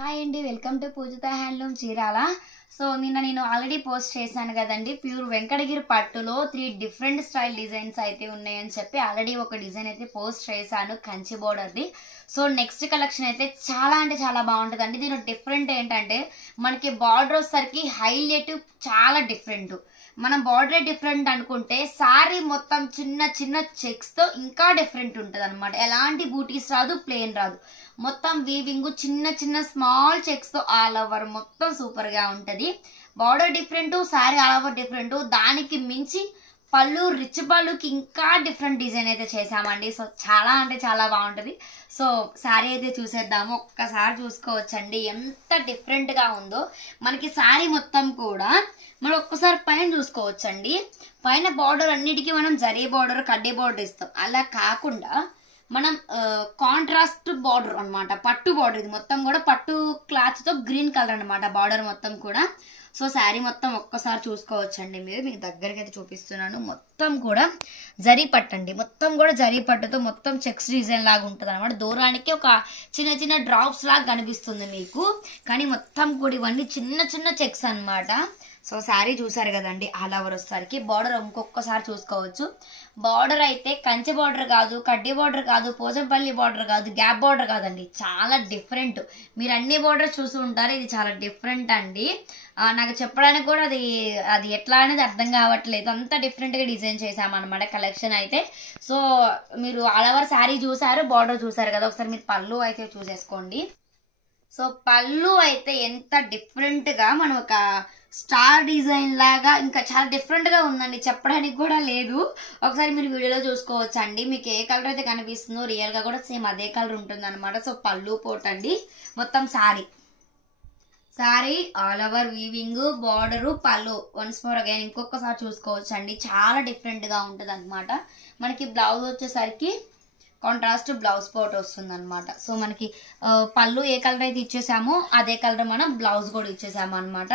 Hi అండి, welcome to Poojitha handloom Chirala. So నిన్న నేను ఆల్రెడీ పోస్ట్ చేశాను కదండి, ప్యూర్ వెంకటగిరి పట్టులో 3 డిఫరెంట్ స్టైల్ డిజైన్స్ అయితే ఉన్నాయని చెప్పి ఆల్రెడీ ఒక డిజైన్ అయితే పోస్ట్ చేశాను, కంచి బోర్డర్ది. సో నెక్స్ట్ కలెక్షన్ అయితే చాలా అంటే చాలా బాగుంటుందండి. దీని డిఫరెంట్ ఏంటంటే మనకి బార్డర్ వచ్చేసరికి హైలైట్ చాలా డిఫరెంట్. మనం బార్డర్ డిఫరెంట్ అనుకుంటే సారీ మొత్తం చిన్న చిన్న చెక్స్తో ఇంకా డిఫరెంట్ ఉంటుంది అనమాట. ఎలాంటి బూటీస్ రాదు, ప్లేన్ రాదు, మొత్తం వీవింగ్ చిన్న చిన్న స్మాల్ చెక్స్తో ఆల్ ఓవర్ మొత్తం సూపర్గా ఉంటుంది. Border different, sorry all over different. దానికి మించి పళ్ళు, రిచ్ పళ్ళుకి ఇంకా డిఫరెంట్ డిజైన్ అయితే చేసామండి. సో చాలా అంటే చాలా బాగుంటుంది. సో శారీ అయితే చూసేద్దాము, ఒక్కసారి చూసుకోవచ్చండి ఎంత డిఫరెంట్గా ఉందో. మనకి శారీ మొత్తం కూడా మనం ఒక్కసారి పైన చూసుకోవచ్చండి. పైన బార్డర్ అన్నిటికీ మనం జరీ బార్డర్, కడ్డీ బార్డర్ ఇస్తాం. అలా కాకుండా మనం కాంట్రాస్ట్ బార్డర్ అనమాట, పట్టు బార్డర్. ఇది మొత్తం కూడా పట్టు క్లాత్తో గ్రీన్ కలర్ అనమాట బార్డర్ మొత్తం కూడా. సో శారీ మొత్తం ఒక్కసారి చూసుకోవచ్చండి. మీకు దగ్గరికి అయితే చూపిస్తున్నాను. మొత్తం కూడా జరీ పట్టండి, మొత్తం కూడా జరీ పట్టుతో మొత్తం చెక్స్ డిజైన్ లాగా ఉంటుంది అనమాట. దూరానికి ఒక చిన్న చిన్న డ్రాప్స్ లాగా కనిపిస్తుంది మీకు, కానీ మొత్తం కూడా ఇవన్నీ చిన్న చిన్న చెక్స్ అనమాట. సో శారీ చూసారు కదండి, ఆల్ ఓవర్ వచ్చేసరికి బార్డర్ ఇంకొకసారి చూసుకోవచ్చు. బార్డర్ అయితే కంచి బార్డర్ కాదు, కడ్డీ బార్డర్ కాదు, పోచంపల్లి బార్డర్ కాదు, గ్యాప్ బార్డర్ కాదండి, చాలా డిఫరెంట్. మీరు అన్ని బార్డర్ చూసి ఉంటారు, ఇది చాలా డిఫరెంట్ అండి. నాకు చెప్పడానికి కూడా అది ఎట్లా అనేది అర్థం కావట్లేదు, అంత డిఫరెంట్గా డిజైన్ చేసామన్నమాట కలెక్షన్ అయితే. సో మీరు ఆల్ ఓవర్ శారీ చూసారు, బార్డర్ చూసారు కదా, ఒకసారి మీరు పళ్ళు అయితే చూసేసుకోండి. సో పళ్ళు అయితే ఎంత డిఫరెంట్గా మనం ఒక స్టార్ డిజైన్ లాగా ఇంకా చాలా డిఫరెంట్గా ఉందండి, చెప్పడానికి కూడా లేదు. ఒకసారి మీరు వీడియోలో చూసుకోవచ్చు అండి. మీకు ఏ కలర్ అయితే కనిపిస్తుందో రియల్గా కూడా సేమ్ అదే కలర్ ఉంటుంది అనమాట. సో పళ్ళు పోటండి మొత్తం sari all over weaving, border, పళ్ళు. వన్స్ మోర్ అగైన్ ఇంకొకసారి చూసుకోవచ్చు అండి, చాలా డిఫరెంట్గా ఉంటుంది అనమాట. మనకి బ్లౌజ్ వచ్చేసరికి కాంట్రాస్ట్ బ్లౌజ్ పోట్ వస్తుంది అనమాట. సో మనకి పళ్ళు ఏ కలర్ అయితే ఇచ్చేసామో అదే కలర్ మనం బ్లౌజ్ కూడా ఇచ్చేసాము అనమాట.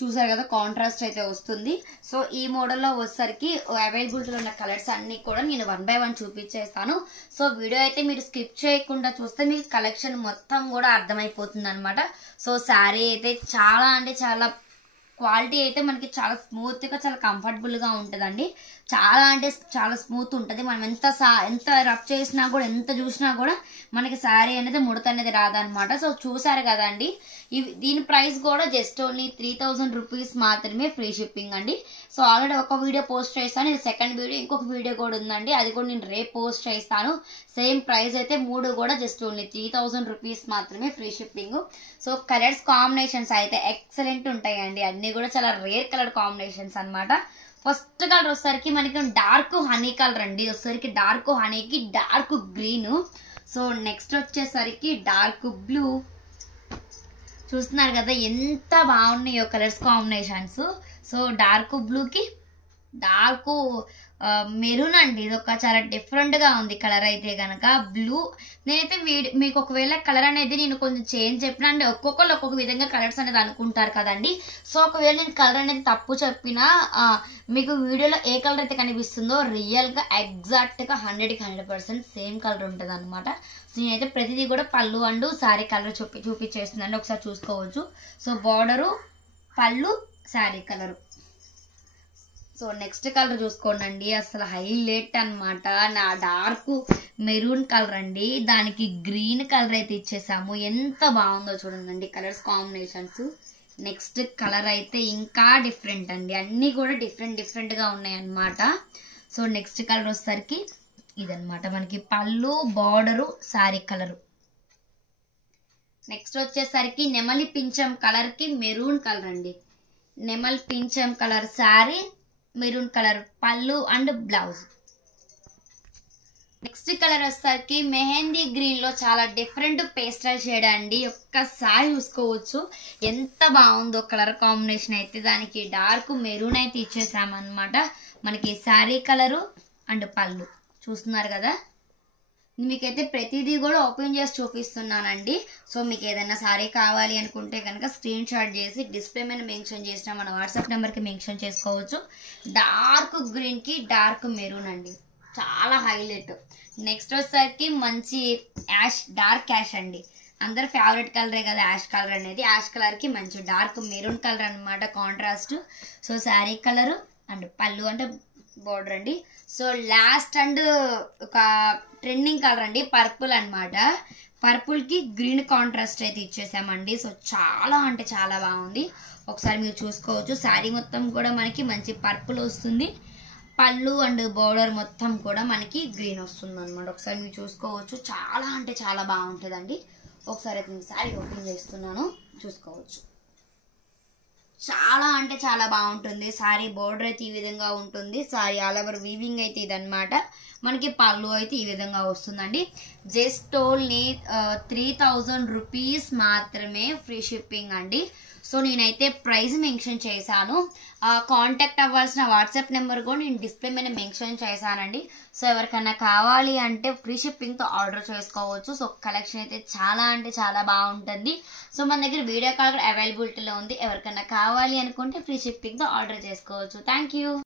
చూసారు కదా, కాంట్రాస్ట్ అయితే వస్తుంది. సో ఈ మోడల్లో వచ్చేసరికి అవైలబిలిటీలో ఉన్న కలర్స్ అన్ని కూడా నేను 1 by 1 చూపించేస్తాను. సో వీడియో అయితే మీరు స్కిప్ చేయకుండా చూస్తే మీకు కలెక్షన్ మొత్తం కూడా అర్థమైపోతుంది అనమాట. సో శారీ అయితే చాలా అంటే చాలా క్వాలిటీ అయితే మనకి చాలా స్మూత్గా, చాలా కంఫర్టబుల్గా ఉంటుందండి. చాలా అంటే చాలా స్మూత్ ఉంటుంది. మనం ఎంత రఫ్ చేసినా కూడా, ఎంత చూసినా కూడా మనకి శారీ అనేది ముడత అనేది రాదనమాట. సో చూసారు కదండి, దీని ప్రైస్ కూడా జస్ట్ ఓన్లీ 3000 రూపీస్ మాత్రమే, ఫ్రీ షిప్పింగ్ అండి. సో ఆల్రెడీ ఒక వీడియో పోస్ట్ చేస్తాను, ఇది సెకండ్ వీడియో. ఇంకొక వీడియో కూడా ఉందండి, అది కూడా నేను రేపు పోస్ట్ చేస్తాను. సేమ్ ప్రైస్ అయితే 3 కూడా జస్ట్ ఓన్లీ 3000 రూపీస్ మాత్రమే, free shipping. So colours combinations అయితే ఎక్సలెంట్ ఉంటాయండి, అన్ని కూడా చాలా రేర్ కలర్ కాంబినేషన్స్ అనమాట. ఫస్ట్ కలర్ వచ్చేసరికి మనకి డార్క్ హనీ కలర్ అండి, వచ్చేసరికి డార్క్ హనీకి డార్క్ గ్రీన్. సో నెక్స్ట్ వచ్చేసరికి డార్క్ బ్లూ. చూస్తున్నారు కదా ఎంత బాగున్నాయో కలర్స్ కాంబినేషన్స్. సో డార్క్ బ్లూకి డార్క్ మెరూన్ అండి, ఇది ఒక చాలా డిఫరెంట్గా ఉంది కలర్ అయితే కనుక. బ్లూ నేనైతే మీకు ఒకవేళ కలర్ అనేది నేను కొంచెం చేంజ్ చెప్పినా అంటే ఒక్కొక్కరు ఒక్కొక్క విధంగా కలర్స్ అనేది అనుకుంటారు కదండి. సో ఒకవేళ నేను కలర్ అనేది తప్పు చెప్పినా మీకు వీడియోలో ఏ కలర్ అయితే కనిపిస్తుందో రియల్గా ఎగ్జాక్ట్గా 100కి 100% సేమ్ కలర్ ఉంటుంది అనమాట. సో నేనైతే ప్రతిదీ కూడా పళ్ళు అండ్ శారీ కలర్ చూపించేస్తుందండి, ఒకసారి చూసుకోవచ్చు. సో బార్డరు, పళ్ళు, sari colour. So next colour చూసుకోండి, అసలు హైలైట్ అనమాట. నా డార్క్ మెరూన్ కలర్ అండి, దానికి గ్రీన్ కలర్ అయితే ఇచ్చేసాము. ఎంత బాగుందో చూడండి కలర్స్ కాంబినేషన్స్. నెక్స్ట్ కలర్ అయితే ఇంకా డిఫరెంట్ అండి, అన్నీ కూడా డిఫరెంట్గా ఉన్నాయి అన్నమాట. సో నెక్స్ట్ కలర్ వచ్చేసరికి ఇదనమాట, మనకి పళ్ళు, బార్డరు, శారీ కలరు. నెక్స్ట్ వచ్చేసరికి నెమలి పింఛం కలర్కి మెరూన్ కలర్ అండి. నెమలి పింఛం కలర్ శారీ, మెరూన్ కలర్ పళ్ళు అండ్ బ్లౌజ్. నెక్స్ట్ కలర్ వచ్చేసరికి మెహందీ గ్రీన్ లో చాలా డిఫరెంట్ పేస్టల్ షేడ్ అండి, ఒక్కసారి చూసుకోవచ్చు ఎంత బాగుందో కలర్ కాంబినేషన్ అయితే. దానికి డార్క్ మెరూన్ అయితే ఇచ్చేసామన్నమాట. మనకి శారీ కలరు అండ్ పళ్ళు చూస్తున్నారు కదా. మీకైతే ప్రతిదీ కూడా ఓపెన్ చేసి చూపిస్తున్నానండి. సో మీకు ఏదైనా సారీ కావాలి అనుకుంటే కనుక స్క్రీన్ షాట్ చేసి డిస్ప్లే మీద మెన్షన్ చేసిన మన వాట్సాప్ నెంబర్కి మెన్షన్ చేసుకోవచ్చు. డార్క్ గ్రీన్కి డార్క్ మెరూన్ అండి, చాలా హైలైట్. నెక్స్ట్ వచ్చేసరికి మంచి యాష్, డార్క్ యాష్ అండి. అందరు ఫేవరెట్ కలరే కదా యాష్ కలర్ అనేది. యాష్ కలర్కి మంచి డార్క్ మెరూన్ కలర్ అనమాట contrast. So sari colour and పళ్ళు అంటే బోర్డర్ అండి. సో లాస్ట్ అండ్ ఒక ట్రెండింగ్ కలర్ అండి పర్పుల్ అనమాట. పర్పుల్కి గ్రీన్ కాంట్రాస్ట్ అయితే ఇచ్చేసామండి. సో చాలా అంటే చాలా బాగుంది. ఒకసారి మీరు చూసుకోవచ్చు. శారీ మొత్తం కూడా మనకి మంచి పర్పుల్ వస్తుంది. పళ్ళు అండ్ బోర్డర్ మొత్తం కూడా మనకి గ్రీన్ వస్తుంది అనమాట. ఒకసారి మీరు చూసుకోవచ్చు. చాలా అంటే చాలా బాగుంటుందండి. ఒకసారి అయితే నేను శారీ ఓపెన్ చేస్తున్నాను, చూసుకోవచ్చు. చాలా అంటే చాలా బాగుంటుంది. శారీ బోర్డర్ అయితే ఈ విధంగా ఉంటుంది. శారీ ఆల్ ఓవర్ వీవింగ్ అయితే ఇదనమాట. మనకి పళ్ళు అయితే ఈ విధంగా వస్తుందండి. జస్ట్ ఓన్లీ 3000 రూపీస్ మాత్రమే, ఫ్రీ షిప్పింగ్ అండి. సో నేనైతే ప్రైస్ మెన్షన్ చేశాను. కాంటాక్ట్ అవ్వాల్సిన వాట్సాప్ నెంబర్ కూడా నేను డిస్ప్లే మీద మెన్షన్ చేశానండి. సో ఎవరికైనా కావాలి అంటే ఫ్రీ షిప్పింగ్తో ఆర్డర్ చేసుకోవచ్చు. సో కలెక్షన్ అయితే చాలా అంటే చాలా బాగుంటుంది. సో మన దగ్గర వీడియో కాల్ కూడా అవైలబిలిటీలో ఉంది. ఎవరికైనా కావాలి అనుకుంటే ఫ్రీ షిప్పింగ్తో ఆర్డర్ చేసుకోవచ్చు. Thank you.